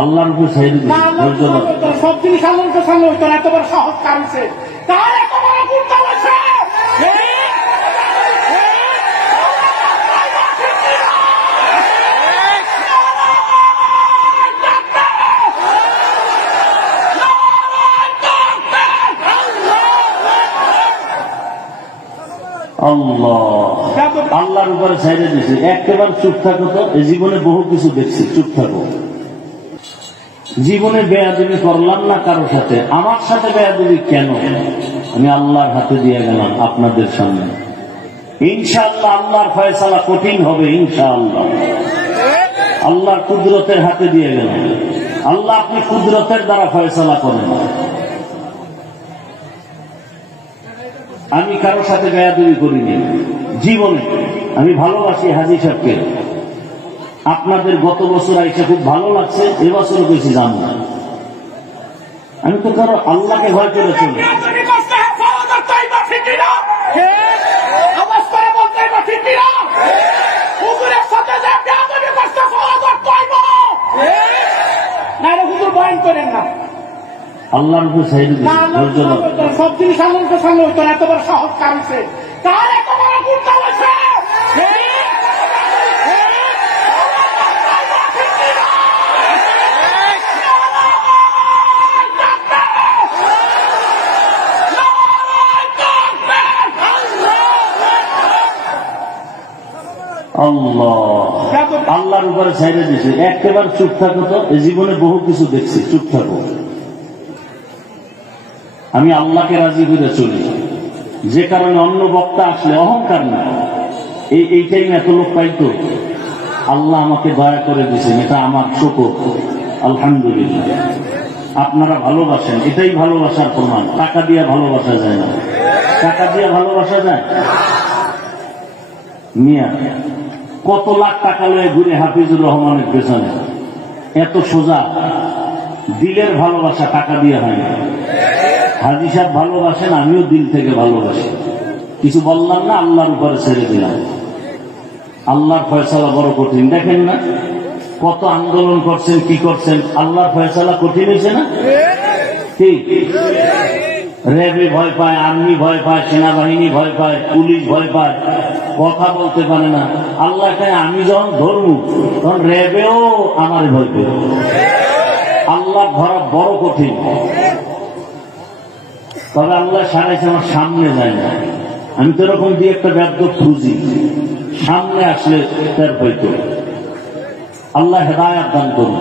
আল্লাহ ধৈর্য ধরো। সব জিনিস আল্লাহর সামনে হইতো এত বড় সাহস কারণছে তার এত বড় গুরুত্ব হয়েছে আল্লাহ। আল্লাহর উপরে ছেড়ে দিছে। একেবারে চুপ থাকো তো এই জীবনে বহু কিছু দেখছি চুপ থাকো। জীবনে বেয়াদবি করলাম না কারোর সাথে? আমার সাথে বেয়াদবি কেন? আমি আল্লাহর হাতে দিয়ে গেলাম আপনাদের সামনে। ইনশাআল্লাহ আল্লাহর ফয়সালা কঠিন হবে, ইনশাআল্লাহ। আল্লাহর কুদরতের হাতে দিয়ে গেলাম। আল্লাহ আপনি কুদরতের দ্বারা ফয়সালা করেন। আমি কারোর সাথে বেয়াদবি করিনি। জীবনে। আমি ভালোবাসি হাজি সাহেবকে। আপনাদের গত বছর আইসা খুব ভালো লাগছে এবছর বেশি জান। আমি তো কারও আল্লাহকে ভয় করে চলি আল্লাহর উপর সব জিনিস আল্লাহর সামনে এত বড় সাহস কারণছে তার আল্লাহর উপরে ছেড়ে দিছে। একেবারে চুপ থাকো তো। এই জীবনে বহু কিছু দেখছি। চুপ থাকো। আমি আল্লাহকে রাজি করে চলি। যে কারণে অন্য বক্তা আসলে অহংকার না। এই এই টাইমে এত লোক পাইতো। আল্লাহ আমাকে দয়া করে দিয়েছেন এটা আমার শকর। আলহামদুলিল্লাহ। আপনারা ভালোবাসেন। এটাই ভালোবাসার প্রমাণ। টাকা দিয়ে ভালোবাসা যায় না। টাকা দিয়ে ভালোবাসা যায়। মিয়া কত লাখ টাকা লয়ে ঘুরে হাফিজুর রহমানের পেছনে। এত সোজা, দিলের ভালোবাসা টাকা দিয়ে হয় না। হাজি সাহেব ভালোবাসেন, আমিও দিল থেকে ভালোবাসি। কিছু বললাম না, আল্লাহর উপরে ছেড়ে দিলাম। আল্লাহর ফয়সালা বড় কঠিন। দেখেন না, কত আন্দোলন করছেন, কি করছেন? আল্লাহর ফয়সালা কঠিন হয়েছে না? ঠিক র্যাবে ভয় পায়, আর্মি ভয় পায়, সেনাবাহিনী ভয় পায়, পুলিশ ভয় পায়। কথা বলতে পারে না। আল্লাহ কয়, আমি যখন ধরবো, তখন র্যাবেও আমার ভয় পেয়ে আল্লাহ ধরা বড় কঠিন। তবে আল্লাহ সারাইছে আমার সামনে যায় না। আমি তো এরকম দিয়ে একটা ব্যর্থ খুঁজি। সামনে আসলে তার আল্লাহ হেদায়াত দান করুন।